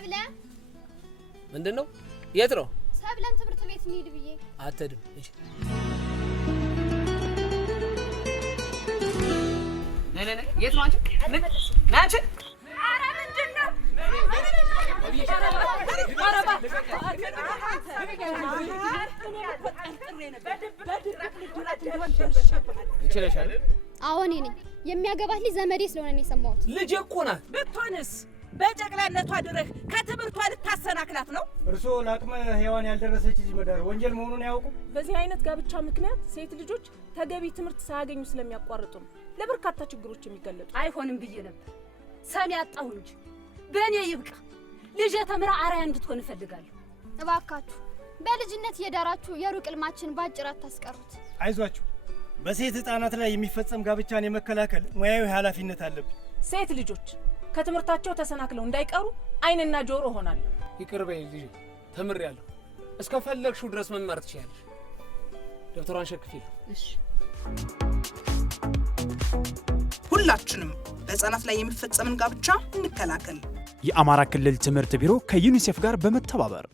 ሰብለ ምንድነው? የት ነው? ሰብለን ትምህርት ቤት እንሂድ ብዬ። አትሄድም። እሺ ነይ የት ነው አንቺ? ናንቺ ኧረ ምንድነው? ይችላል። አሁን እኔ የሚያገባት ልጅ ዘመዴ ስለሆነ ነው የሰማሁት። ልጅ እኮ ናት። ብትሆንስ በጨቅላነቷ ድረህ ከትምህርቷ ልታሰናክላት ነው? እርስዎ ለአቅመ ሔዋን ያልደረሰች ልጅ መዳር ወንጀል መሆኑን ያውቁ? በዚህ አይነት ጋብቻ ምክንያት ሴት ልጆች ተገቢ ትምህርት ሳያገኙ ስለሚያቋርጡ ነው ለበርካታ ችግሮች የሚገለጡ። አይሆንም ብዬ ነበር ሰሚ ያጣሁ እንጂ በእኔ ይብቃ። ልጄ ተምራ አርአያ እንድትሆን እፈልጋለሁ። እባካችሁ በልጅነት የዳራችሁ የሩቅ ልማችን ባጭር አታስቀሩት። አይዟችሁ፣ በሴት ህፃናት ላይ የሚፈጸም ጋብቻን የመከላከል ሙያዊ ኃላፊነት አለብን። ሴት ልጆች ከትምህርታቸው ተሰናክለው እንዳይቀሩ አይንና ጆሮ ሆናለሁ። ይቅር በይ ልጅ፣ ተምሬያለሁ። እስከፈለግሽው ድረስ መማር ትችያለሽ። ደብተሯን ሸክፊልኝ። እሺ። ሁላችንም በህፃናት ላይ የሚፈጸምን ጋብቻ እንከላከል። የአማራ ክልል ትምህርት ቢሮ ከዩኒሴፍ ጋር በመተባበር